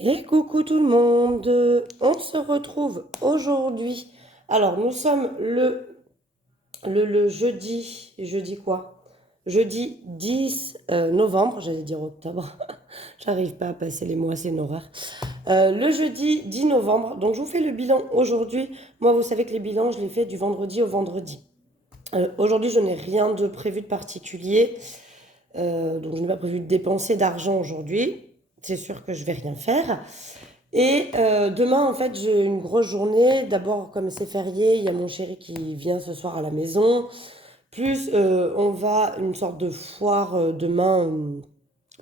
Et coucou tout le monde, on se retrouve aujourd'hui. Alors nous sommes le jeudi quoi? Jeudi 10 novembre, j'allais dire octobre. J'arrive pas à passer les mois, c'est une horreur. Le jeudi 10 novembre, donc je vous fais le bilan aujourd'hui. Moi vous savez que les bilans je les fais du vendredi au vendredi. Aujourd'hui je n'ai rien de prévu de particulier. Donc je n'ai pas prévu de dépenser d'argent aujourd'hui. C'est sûr que je vais rien faire. Et demain, en fait, j'ai une grosse journée. D'abord, comme c'est férié, il y a mon chéri qui vient ce soir à la maison. Plus, on va à une sorte de foire demain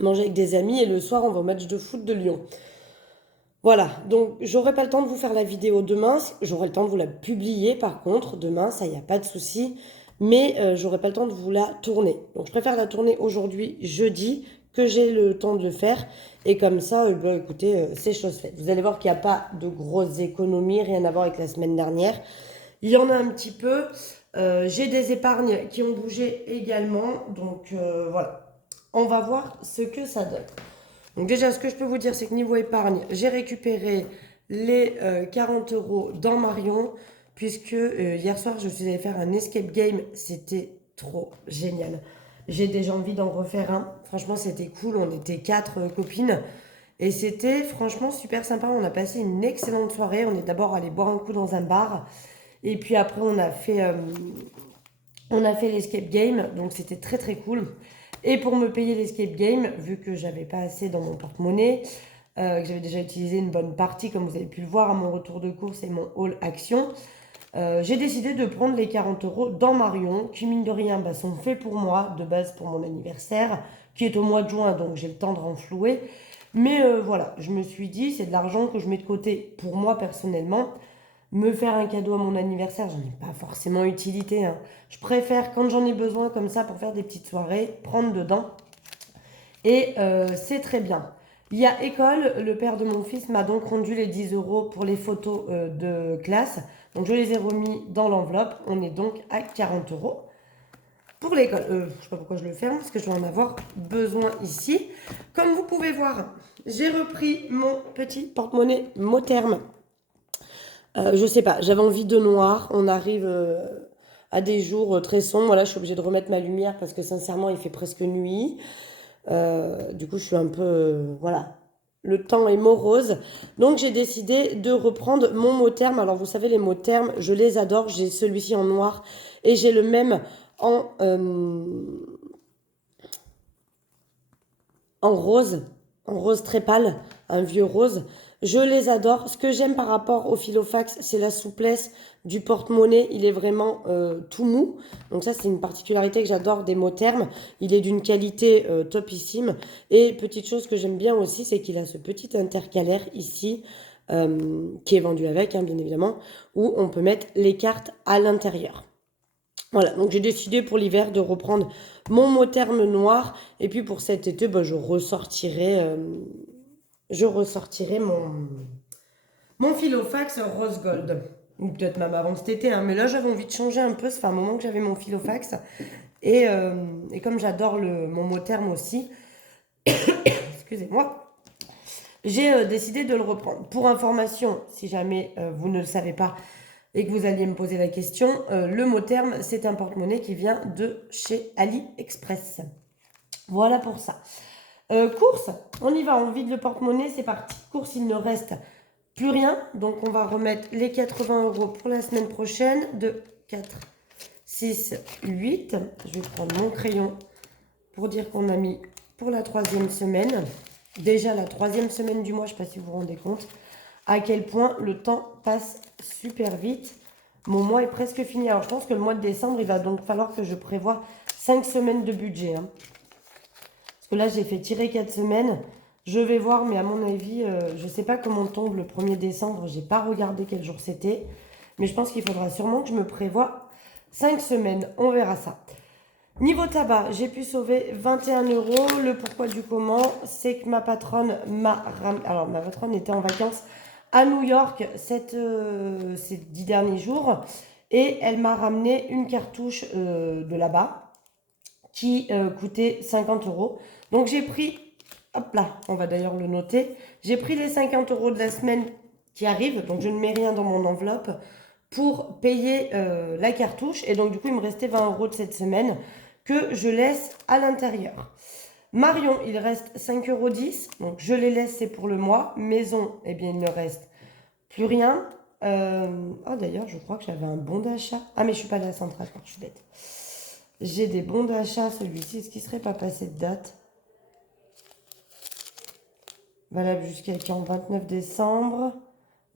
manger avec des amis. Et le soir, on va au match de foot de Lyon. Voilà, donc j'aurai pas le temps de vous faire la vidéo demain. J'aurai le temps de vous la publier par contre. Demain, ça, il n'y a pas de souci. Mais j'aurai pas le temps de vous la tourner. Donc je préfère la tourner aujourd'hui, jeudi, que j'ai le temps de le faire. Et comme ça, bah, écoutez, c'est chose faite. Vous allez voir qu'il n'y a pas de grosses économies, rien à voir avec la semaine dernière. Il y en a un petit peu. J'ai des épargnes qui ont bougé également. Donc voilà, on va voir ce que ça donne. Donc déjà, ce que je peux vous dire, c'est que niveau épargne, j'ai récupéré les 40 euros dans Marion, puisque hier soir, je suis allée faire un escape game. C'était trop génial. J'ai déjà envie d'en refaire un. Franchement, c'était cool. On était quatre copines. Et c'était franchement super sympa. On a passé une excellente soirée. On est d'abord allé boire un coup dans un bar. Et puis après, on a fait l'escape game. Donc c'était très très cool. Et pour me payer l'escape game, vu que j'avais pas assez dans mon porte-monnaie, que j'avais déjà utilisé une bonne partie, comme vous avez pu le voir à mon retour de course et mon haul action, j'ai décidé de prendre les 40 euros dans Marion, qui mine de rien bah, sont faits pour moi, de base pour mon anniversaire, qui est au mois de juin, donc j'ai le temps de renflouer. Mais voilà, je me suis dit, c'est de l'argent que je mets de côté pour moi personnellement. Me faire un cadeau à mon anniversaire, j'en ai pas forcément utilité, hein. Je préfère, quand j'en ai besoin comme ça pour faire des petites soirées, prendre dedans. Et c'est très bien. Il y a école, le père de mon fils m'a donc rendu les 10 euros pour les photos de classe. Donc je les ai remis dans l'enveloppe. On est donc à 40 euros pour l'école. Je ne sais pas pourquoi je le ferme, parce que je vais en avoir besoin ici. Comme vous pouvez voir, j'ai repris mon petit porte-monnaie mot terme. Je sais pas, j'avais envie de noir. On arrive à des jours très sombres. Voilà, je suis obligée de remettre ma lumière parce que sincèrement, il fait presque nuit. Du coup, je suis un peu, voilà, le temps est morose. Donc, j'ai décidé de reprendre mon mot terme. Alors, vous savez, les mots termes, je les adore. J'ai celui-ci en noir et j'ai le même en, en rose très pâle, un vieux rose. Je les adore. Ce que j'aime par rapport au Filofax, c'est la souplesse du porte-monnaie. Il est vraiment tout mou. Donc ça, c'est une particularité que j'adore des mots termes. Il est d'une qualité topissime. Et petite chose que j'aime bien aussi, c'est qu'il a ce petit intercalaire ici, qui est vendu avec, hein, bien évidemment, où on peut mettre les cartes à l'intérieur. Voilà, donc j'ai décidé pour l'hiver de reprendre mon mot terme noir. Et puis pour cet été, bah, je ressortirai mon Filofax rose gold. Ou peut-être même avant cet été, hein. Mais là j'avais envie de changer un peu. Ça fait un moment que j'avais mon Filofax. Et comme j'adore mon mot terme aussi, excusez-moi, j'ai décidé de le reprendre. Pour information, si jamais vous ne le savez pas et que vous alliez me poser la question, le mot terme, c'est un porte-monnaie qui vient de chez AliExpress. Voilà pour ça. Course, on y va, on vide le porte-monnaie, c'est parti. Course, il ne reste plus rien. Donc on va remettre les 80 euros pour la semaine prochaine. 2, 4, 6, 8. Je vais prendre mon crayon pour dire qu'on a mis pour la troisième semaine. Déjà la troisième semaine du mois, je ne sais pas si vous vous rendez compte à quel point le temps passe super vite. Mon mois est presque fini. Alors je pense que le mois de décembre, il va donc falloir que je prévoie 5 semaines de budget, hein. Parce que là, j'ai fait tirer 4 semaines. Je vais voir, mais à mon avis, je ne sais pas comment tombe le 1er décembre. Je n'ai pas regardé quel jour c'était. Mais je pense qu'il faudra sûrement que je me prévoie 5 semaines. On verra ça. Niveau tabac, j'ai pu sauver 21 euros. Le pourquoi du comment, c'est que ma patronne m'a ramené. Alors, ma patronne était en vacances à New York ces 10 derniers jours. Et elle m'a ramené une cartouche de là-bas qui coûtait 50 euros. Donc j'ai pris Hop là, on va d'ailleurs le noter. J'ai pris les 50 € de la semaine qui arrivent, donc je ne mets rien dans mon enveloppe pour payer la cartouche. Et donc du coup, il me restait 20 € de cette semaine que je laisse à l'intérieur. Marion, il reste 5,10 €, donc je les laisse, c'est pour le mois. Maison, eh bien, il ne reste plus rien. Oh, d'ailleurs, je crois que j'avais un bon d'achat. Ah, mais je suis pas allée à Central, je suis bête. J'ai des bons d'achat, celui-ci. Est-ce qu'il serait pas passé de date? Valable jusqu'à quand? 29 décembre.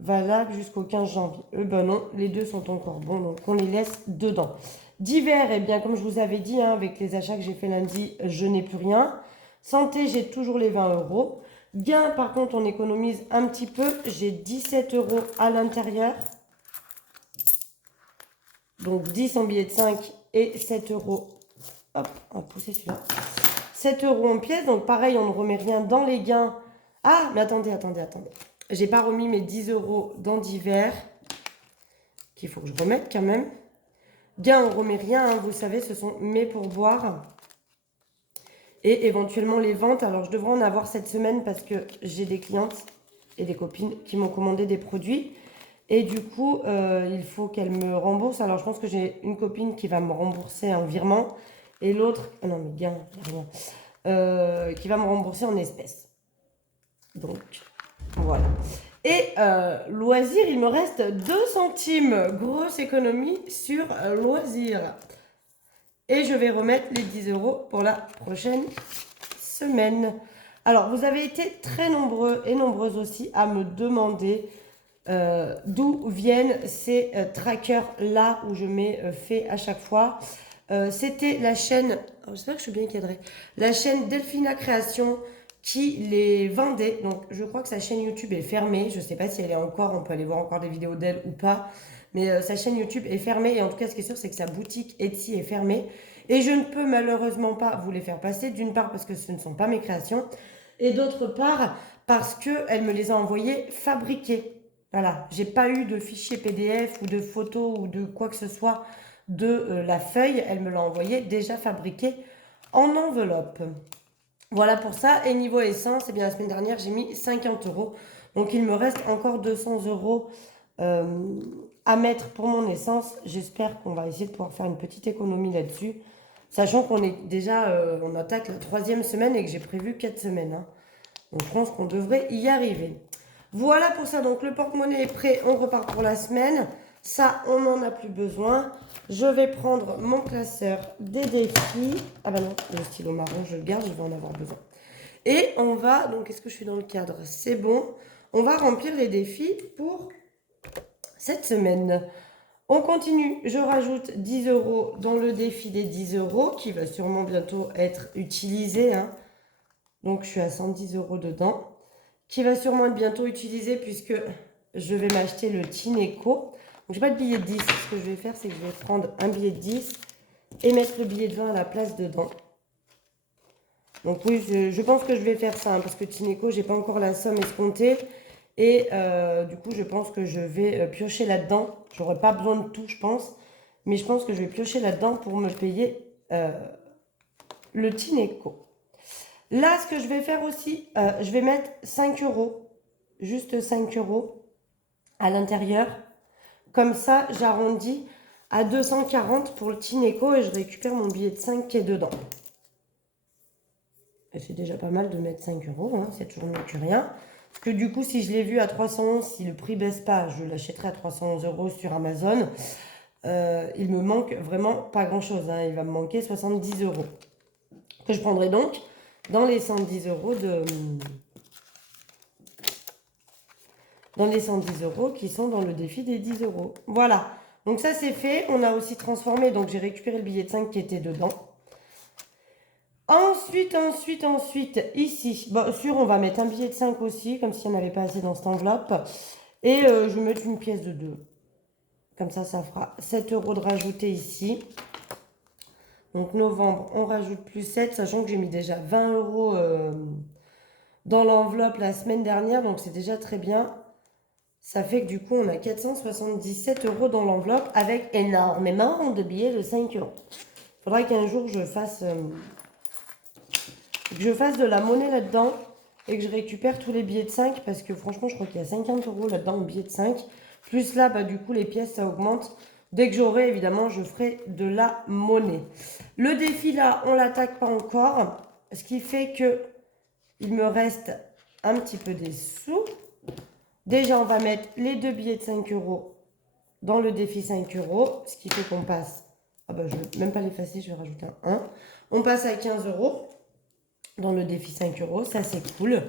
Valable jusqu'au 15 janvier. Ben non, les deux sont encore bons, donc on les laisse dedans. Divers, eh bien, comme je vous avais dit, hein, avec les achats que j'ai fait lundi, je n'ai plus rien. Santé, j'ai toujours les 20 €. Gain, par contre, on économise un petit peu. J'ai 17 € à l'intérieur. Donc 10 en billets de 5 et 7 €. Hop, on va pousser celui-là. 7 € en pièces. Donc pareil, on ne remet rien dans les gains. Ah, mais attendez. J'ai pas remis mes 10 € dans divers. Qu'il faut que je remette quand même. Gain, on remet rien. Hein, vous savez, ce sont mes pourboires. Et éventuellement les ventes. Alors je devrais en avoir cette semaine parce que j'ai des clientes et des copines qui m'ont commandé des produits. Et du coup, il faut qu'elle me rembourse. Alors je pense que j'ai une copine qui va me rembourser un virement. Et l'autre, non mais gain, rien. Qui va me rembourser en espèces. Donc, voilà. Et loisirs, il me reste 2 centimes. Grosse économie sur loisirs. Et je vais remettre les 10 € pour la prochaine semaine. Alors, vous avez été très nombreux et nombreuses aussi à me demander d'où viennent ces trackers-là où je mets fait à chaque fois. C'était la chaîne, j'espère que je suis bien cadrée, la chaîne Delphina Création qui les vendait. Donc, je crois que sa chaîne YouTube est fermée. Je ne sais pas si elle est encore, on peut aller voir encore des vidéos d'elle ou pas. Mais sa chaîne YouTube est fermée. Et en tout cas, ce qui est sûr, c'est que sa boutique Etsy est fermée. Et je ne peux malheureusement pas vous les faire passer. D'une part, parce que ce ne sont pas mes créations. Et d'autre part, parce qu'elle me les a envoyées fabriquées. Voilà, j'ai pas eu de fichier PDF ou de photos ou de quoi que ce soit de la feuille. Elle me l'a envoyé déjà fabriqué en enveloppe. Voilà pour ça. Et niveau essence, eh bien, la semaine dernière, j'ai mis 50 €. Donc, il me reste encore 200 € à mettre pour mon essence. J'espère qu'on va essayer de pouvoir faire une petite économie là-dessus. Sachant qu'on est déjà, on attaque la 3e semaine et que j'ai prévu 4 semaines. Hein. Donc, je pense qu'on devrait y arriver. Voilà pour ça. Donc, le porte-monnaie est prêt. On repart pour la semaine. Ça, on n'en a plus besoin. Je vais prendre mon classeur des défis. Ah bah non, le stylo marron, je le garde, je vais en avoir besoin. Et on va, donc est-ce que je suis dans le cadre? C'est bon. On va remplir les défis pour cette semaine. On continue, je rajoute 10 € dans le défi des 10 € qui va sûrement bientôt être utilisé. Hein. Donc je suis à 110 € dedans. Qui va sûrement être bientôt utilisé puisque je vais m'acheter le Tineco. Donc, j'ai pas de billet de 10. Ce que je vais faire, c'est que je vais prendre un billet de 10 et mettre le billet de 20 à la place dedans. Donc oui, je pense que je vais faire ça, hein, parce que Tineco, j'ai pas encore la somme escomptée. Et du coup, je pense que je vais piocher là-dedans. J'aurai pas besoin de tout, je pense. Mais je pense que je vais piocher là-dedans pour me payer le Tineco. Là, ce que je vais faire aussi, je vais mettre 5 €. Juste 5 € à l'intérieur. Comme ça, j'arrondis à 240 pour le Tineco et je récupère mon billet de 5 qui est dedans. Et c'est déjà pas mal de mettre 5 €, hein, c'est toujours mieux que rien. Parce que du coup, si je l'ai vu à 311, si le prix baisse pas, je l'achèterai à 311 € sur Amazon. Il me manque vraiment pas grand-chose. Hein, il va me manquer 70 €. Que je prendrai donc dans les 110 € de... Dans les 110 € qui sont dans le défi des 10 €. Voilà. Donc ça, c'est fait. On a aussi transformé. Donc, j'ai récupéré le billet de 5 qui était dedans. Ensuite, ici. Bon, sûr, on va mettre un billet de 5 aussi, comme s'il n'y en avait pas assez dans cette enveloppe. Et je vais mettre une pièce de 2. Comme ça fera 7 € de rajouter ici. Donc, novembre, on rajoute plus 7, sachant que j'ai mis déjà 20 € dans l'enveloppe la semaine dernière. Donc, c'est déjà très bien. Ça fait que du coup, on a 477 € dans l'enveloppe avec énormément de billets de 5 €. Il faudra qu'un jour, je fasse de la monnaie là-dedans. et que je récupère tous les billets de 5 parce que franchement, je crois qu'il y a 50 € là-dedans en billets de 5. Plus là, bah, du coup, les pièces, ça augmente. Dès que j'aurai, évidemment, je ferai de la monnaie. Le défi, là, on l'attaque pas encore. Ce qui fait que il me reste un petit peu des sous. Déjà, on va mettre les 2 billets de 5 € dans le défi 5 €. Ce qui fait qu'on passe... Ah bah, je ne vais même pas l'effacer, je vais rajouter un 1. On passe à 15 € dans le défi 5 €. Ça, c'est cool.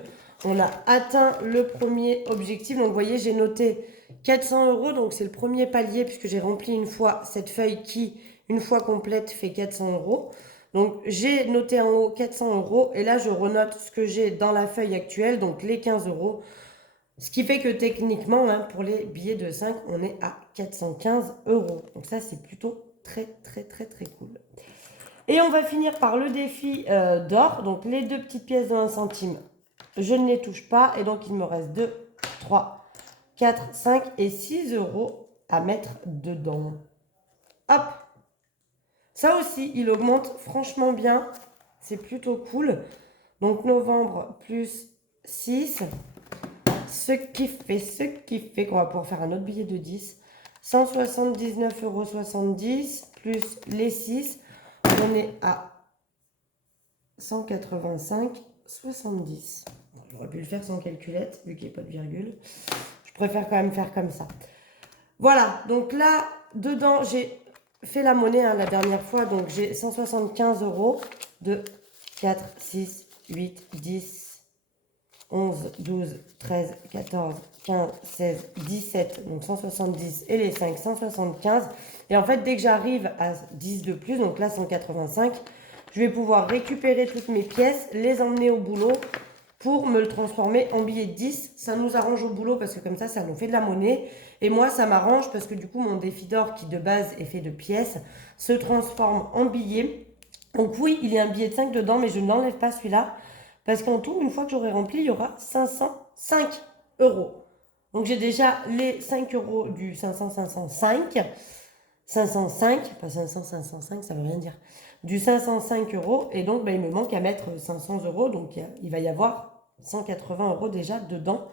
On a atteint le premier objectif. Donc, vous voyez, j'ai noté 400 €. Donc, c'est le premier palier puisque j'ai rempli une fois cette feuille qui, une fois complète, fait 400 €. Donc, j'ai noté en haut 400 €. Et là, je renote ce que j'ai dans la feuille actuelle, donc les 15 €. Ce qui fait que techniquement, hein, pour les billets de 5, on est à 415 €. Donc, ça, c'est plutôt très, très, très, très cool. Et on va finir par le défi d'or. Donc, les 2 petites pièces de 1 centime, je ne les touche pas. Et donc, il me reste 2, 3, 4, 5 et 6 € à mettre dedans. Hop! Ça aussi, il augmente franchement bien. C'est plutôt cool. Donc, novembre plus 6. Ce qui fait qu'on va pouvoir faire un autre billet de 10. 179,70 € plus les 6. On est à 185,70. J'aurais pu le faire sans calculette, vu qu'il n'y a pas de virgule. Je préfère quand même faire comme ça. Voilà, donc là, dedans, j'ai fait la monnaie la dernière fois. Donc j'ai 175 € de 4, 6, 8, 10, 11, 12, 13, 14, 15, 16, 17. Donc 170 et les 5, 175. Et en fait, dès que j'arrive à 10 de plus, donc là 185, je vais pouvoir récupérer toutes mes pièces, les emmener au boulot pour me le transformer en billet de 10. Ça nous arrange au boulot parce que comme ça nous fait de la monnaie. Et moi, ça m'arrange parce que du coup, mon défi d'or qui de base est fait de pièces se transforme en billet. Donc oui, il y a un billet de 5 dedans, mais je n'enlève pas celui-là parce qu'en tout, une fois que j'aurai rempli, il y aura 505 €. Donc j'ai déjà les 5 € du 500, 505. 505, pas 500, 505, ça veut rien dire. Du 505 €. Et donc, il me manque à mettre 500 €. Donc, il va y avoir 180 € déjà dedans.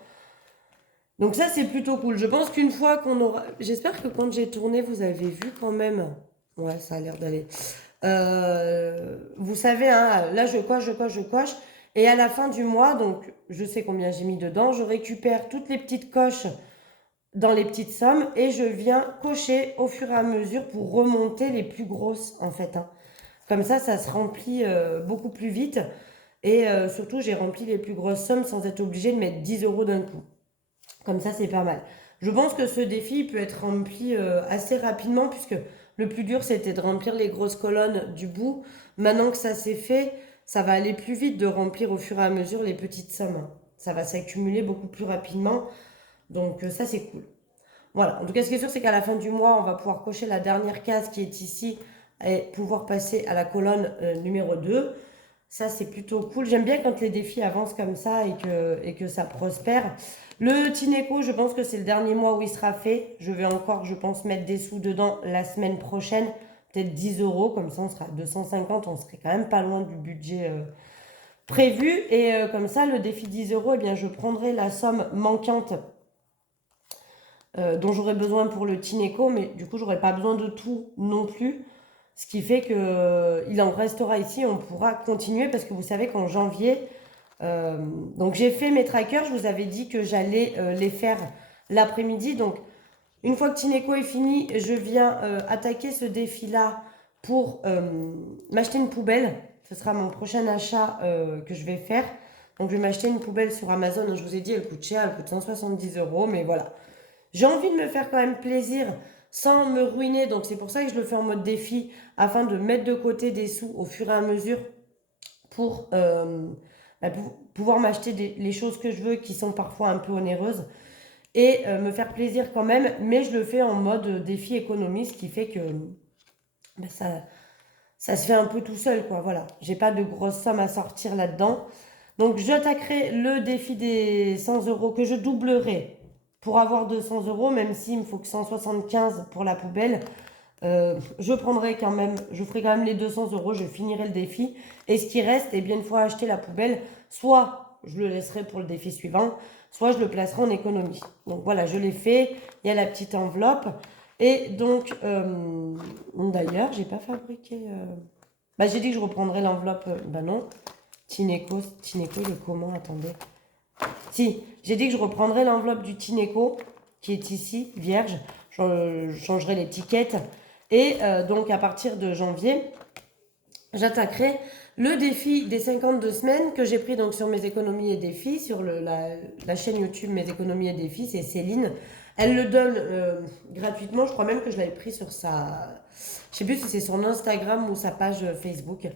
Donc, ça, c'est plutôt cool. Je pense qu'une fois qu'on aura... J'espère que quand j'ai tourné, vous avez vu quand même... Ouais, ça a l'air d'aller. Vous savez, hein, là, je coche. Et à la fin du mois, donc, je sais combien j'ai mis dedans. Je récupère toutes les petites coches dans les petites sommes et je viens cocher au fur et à mesure pour remonter les plus grosses en fait. Comme ça se remplit beaucoup plus vite et surtout j'ai rempli les plus grosses sommes sans être obligé de mettre 10 € d'un coup. Comme ça, c'est pas mal. Je pense que ce défi peut être rempli assez rapidement puisque le plus dur c'était de remplir les grosses colonnes du bout. Maintenant que ça c'est fait, ça va aller plus vite de remplir au fur et à mesure les petites sommes. Ça va s'accumuler beaucoup plus rapidement. Donc ça c'est cool. Voilà, en tout cas ce qui est sûr c'est qu'à la fin du mois on va pouvoir cocher la dernière case qui est ici et pouvoir passer à la colonne numéro 2. Ça c'est plutôt cool, j'aime bien quand les défis avancent comme ça et que ça prospère. Le Tineco, je pense que c'est le dernier mois où il sera fait. Je vais encore, je pense, mettre des sous dedans la semaine prochaine, peut-être 10 €, comme ça on sera à 250, on serait quand même pas loin du budget prévu. Et comme ça le défi 10 €, eh bien, je prendrai la somme manquante dont j'aurais besoin pour le Tineco, mais du coup j'aurais pas besoin de tout non plus, ce qui fait que il en restera ici, on pourra continuer parce que vous savez qu'en janvier, donc j'ai fait mes trackers, je vous avais dit que j'allais les faire l'après-midi, donc une fois que Tineco est fini, je viens attaquer ce défi-là pour m'acheter une poubelle. Ce sera mon prochain achat que je vais faire. Donc je vais m'acheter une poubelle sur Amazon. Je vous ai dit, elle coûte cher, elle coûte 170 €, mais voilà. J'ai envie de me faire quand même plaisir sans me ruiner. Donc c'est pour ça que je le fais en mode défi, afin de mettre de côté des sous au fur et à mesure pour pouvoir m'acheter les choses que je veux qui sont parfois un peu onéreuses et me faire plaisir quand même, mais je le fais en mode défi économie, ce qui fait que ça se fait un peu tout seul, quoi. Voilà, j'ai pas de grosses sommes à sortir là-dedans. Donc j'attaquerai le défi des 100 € que je doublerai pour avoir 200 €, même s'il me faut que 175 pour la poubelle. Je prendrai quand même, je ferai quand même les 200 €, je finirai le défi. Et ce qui reste, et bien une fois acheté la poubelle, soit je le laisserai pour le défi suivant, soit je le placerai en économie. Donc voilà, je l'ai fait. Il y a la petite enveloppe. Et donc, d'ailleurs, j'ai pas fabriqué... Bah, j'ai dit que je reprendrais l'enveloppe. Bah non. Tineco, il est comment? Attendez. Si, j'ai dit que je reprendrais l'enveloppe du Tineco, qui est ici, vierge. Je changerai l'étiquette. Et donc, à partir de janvier, j'attaquerai le défi des 52 semaines que j'ai pris donc sur mes économies et défis, sur la chaîne YouTube Mes économies et défis, c'est Céline. Elle le donne gratuitement, je crois même que je l'avais pris sur sa... Je sais plus si c'est son Instagram ou sa page Facebook.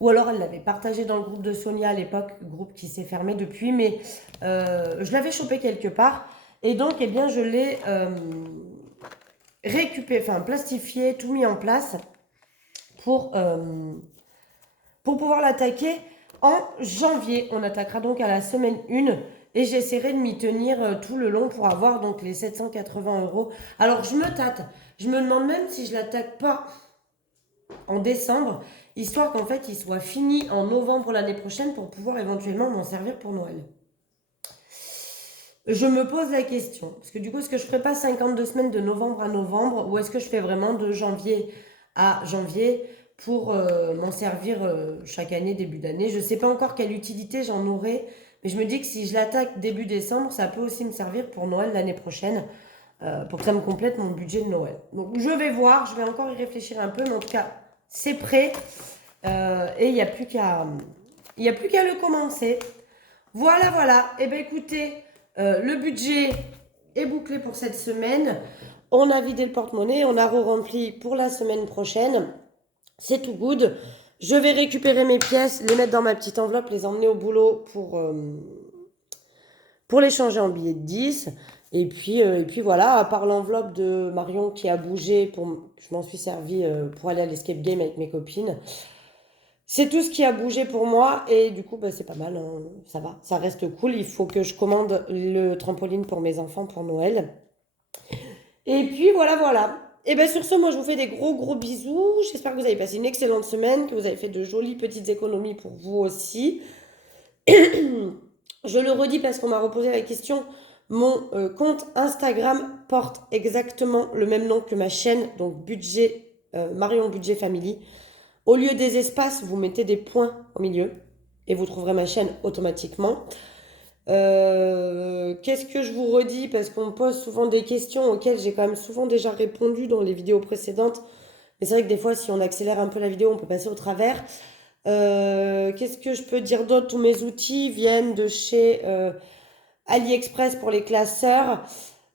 Ou alors elle l'avait partagé dans le groupe de Sonia à l'époque, groupe qui s'est fermé depuis, mais je l'avais chopé quelque part. Et donc, eh bien, je l'ai récupéré, enfin plastifié, tout mis en place pour pouvoir l'attaquer en janvier. On attaquera donc à la semaine 1 et j'essaierai de m'y tenir tout le long pour avoir donc les 780 €. Alors je me tâte, je me demande même si je l'attaque pas en décembre, histoire qu'en fait il soit fini en novembre l'année prochaine pour pouvoir éventuellement m'en servir pour Noël. Je me pose la question, parce que du coup, est-ce que je ferai pas 52 semaines de novembre à novembre, ou est-ce que je fais vraiment de janvier à janvier pour m'en servir chaque année, début d'année? Je ne sais pas encore quelle utilité j'en aurai, mais je me dis que si je l'attaque début décembre, ça peut aussi me servir pour Noël l'année prochaine, pour que ça me complète mon budget de Noël. Donc je vais voir, je vais encore y réfléchir un peu, mais en tout cas, c'est prêt, et il n'y a plus qu'à le commencer. Voilà, voilà. Eh bien, écoutez, le budget est bouclé pour cette semaine. On a vidé le porte-monnaie, on a re-rempli pour la semaine prochaine. C'est tout good. Je vais récupérer mes pièces, les mettre dans ma petite enveloppe, les emmener au boulot pour les changer en billets de 10. Et puis voilà, à part l'enveloppe de Marion qui a bougé, je m'en suis servi pour aller à l'escape game avec mes copines. C'est tout ce qui a bougé pour moi et du coup, bah, c'est pas mal, hein. Ça va, ça reste cool. Il faut que je commande le trampoline pour mes enfants pour Noël. Et puis voilà, voilà. Et bien sur ce, moi je vous fais des gros bisous. J'espère que vous avez passé une excellente semaine, que vous avez fait de jolies petites économies pour vous aussi. Je le redis parce qu'on m'a reposé la question. Mon compte Instagram porte exactement le même nom que ma chaîne, donc budget, Marion Budget Family. Au lieu des espaces, vous mettez des points au milieu et vous trouverez ma chaîne automatiquement. Qu'est-ce que je vous redis? Parce qu'on me pose souvent des questions auxquelles j'ai quand même souvent déjà répondu dans les vidéos précédentes. Mais c'est vrai que des fois, si on accélère un peu la vidéo, on peut passer au travers. Qu'est-ce que je peux dire d'autre? Tous mes outils viennent de chez AliExpress pour les classeurs.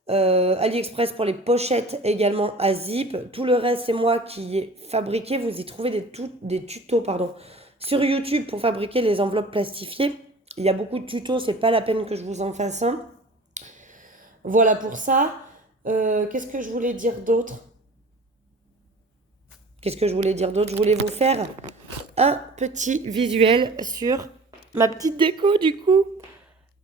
AliExpress pour les pochettes également à zip. Tout le reste, c'est moi qui ai fabriqué. Vous y trouvez des tutos sur YouTube pour fabriquer les enveloppes plastifiées. Il y a beaucoup de tutos, c'est pas la peine que je vous en fasse un. Voilà pour ça. Qu'est-ce que je voulais dire d'autre? Je voulais vous faire un petit visuel sur ma petite déco du coup.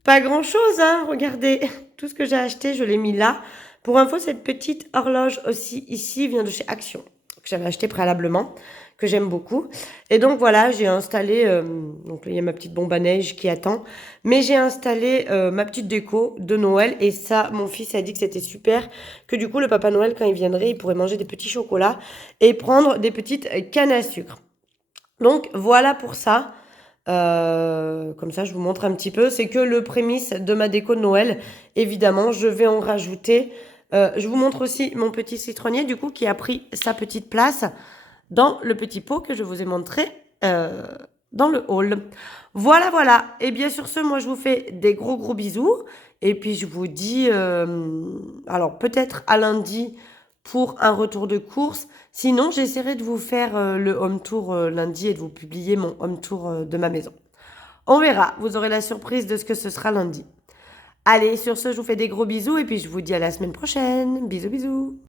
Pas grand chose, hein, regardez. Tout ce que j'ai acheté, je l'ai mis là. Pour info, cette petite horloge aussi ici vient de chez Action, que j'avais acheté préalablement, que j'aime beaucoup. Et donc voilà, j'ai installé, donc il y a ma petite bombe à neige qui attend, mais j'ai installé ma petite déco de Noël. Et ça, mon fils a dit que c'était super, que du coup le Papa Noël, quand il viendrait, il pourrait manger des petits chocolats et prendre des petites cannes à sucre. Donc voilà pour ça. Comme ça, je vous montre un petit peu. C'est que le prémisse de ma déco de Noël. Évidemment, je vais en rajouter. Je vous montre aussi mon petit citronnier, du coup, qui a pris sa petite place dans le petit pot que je vous ai montré dans le haul. Voilà, voilà. Et bien sur ce, moi, je vous fais des gros bisous. Et puis, je vous dis, alors peut-être à lundi pour un retour de course. Sinon, j'essaierai de vous faire le home tour lundi et de vous publier mon home tour de ma maison. On verra, vous aurez la surprise de ce que ce sera lundi. Allez, sur ce, je vous fais des gros bisous et puis je vous dis à la semaine prochaine. Bisous.